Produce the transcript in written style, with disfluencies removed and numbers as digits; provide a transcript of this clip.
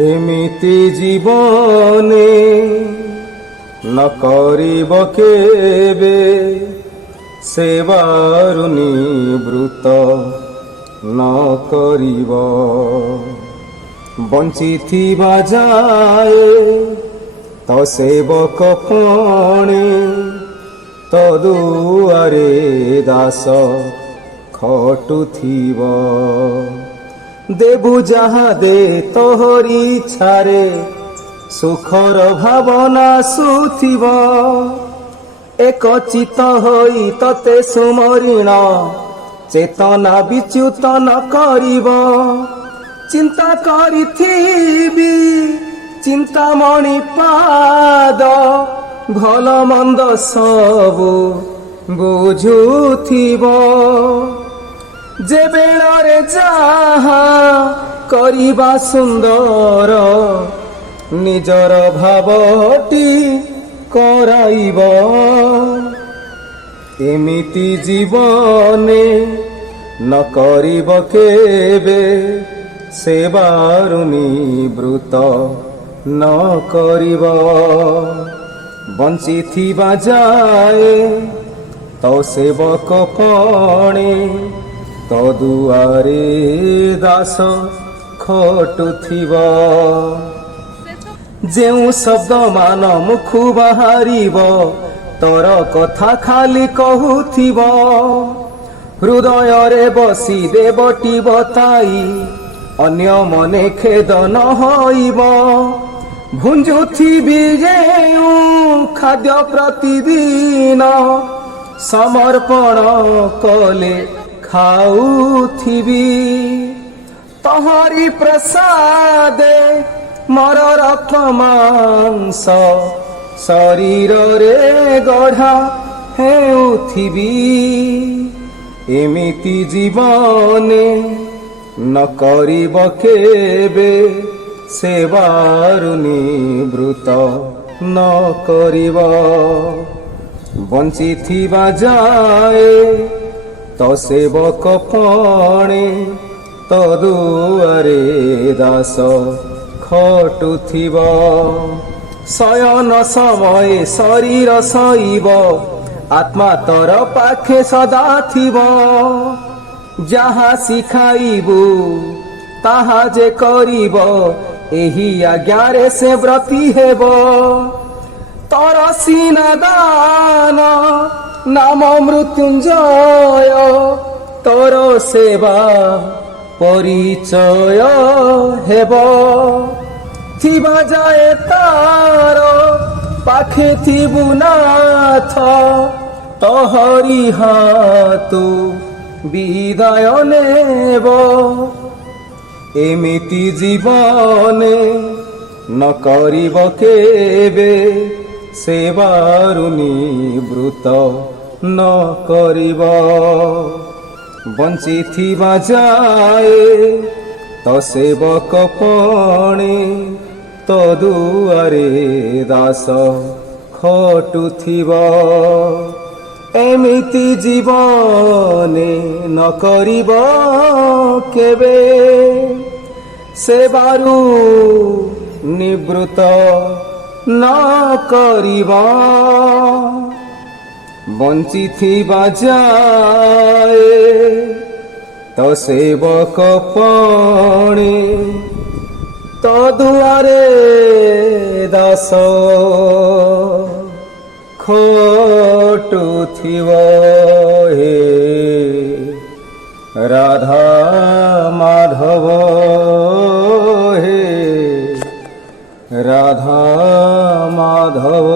एमिति जीवने न करिब केबे सेवारु निवृत्त न करिब बंचिथिबा जाए तो सेवक पणे तदुआरे दास खटुथिब देबु जहा दे तोहरी छारे सुखर भावना सुथिब एक चित होई तते सुमरिण चेतना विच्युत न करिब चिंता करिथिबि चिंतामणि पाद भल मंद सबु बुझुथिब जे बेलारे जाहा करिबा सुंदर निजर भावटी कराइब एमिति जीवने न करिब केबे सेवारु निवृत्त न करिब बंचिथिबा जाए तो सेवक पणे तदुआरे दास खटुथिब जेउ शब्द मान मुखु बाहरिब तोर कथा खाली कहूथिब हृदय रे बसी देवटी बताई अन्य मने खेद न होइब भुंजुथिबि जेउ खाद्य प्रतिदिन समर्पण कले खाउथिबि तोहरी प्रसादे मोर रक्त मांस शरीर रे गढ़ा हेउथिबि एमिति जीवने न करिब केबे सेवारु निवृत्त न करिब बंचिथिबा जाए तो सेवक पणे तदुआरे दास खटुथिब शयन समय शरीर सईब आत्मा तर पाखे सदा थिब जहा शिखाइबु ताहा जे करिब एही आज्ञारे से व्रती हेब तर सीना दान नाम मृत्युंजय तोर सेवा परिचय हेब थिबा जाए तार पाखे थिबु नाथ तोहरी हातु विदाय नेब एमिति जीवने न करिब केबे सेवारु निवृत्त न करिब बंचिथिबा जाए तो सेवक पणे तदुआरे दास खटुथिब एमिति जीवने न करिब केबे सेवारु निवृत्त न करिब बंचिथिबा जाए तो सेवक पणे तदुआरे दास खटुथिब हे राधा माधव हे राधा माधव।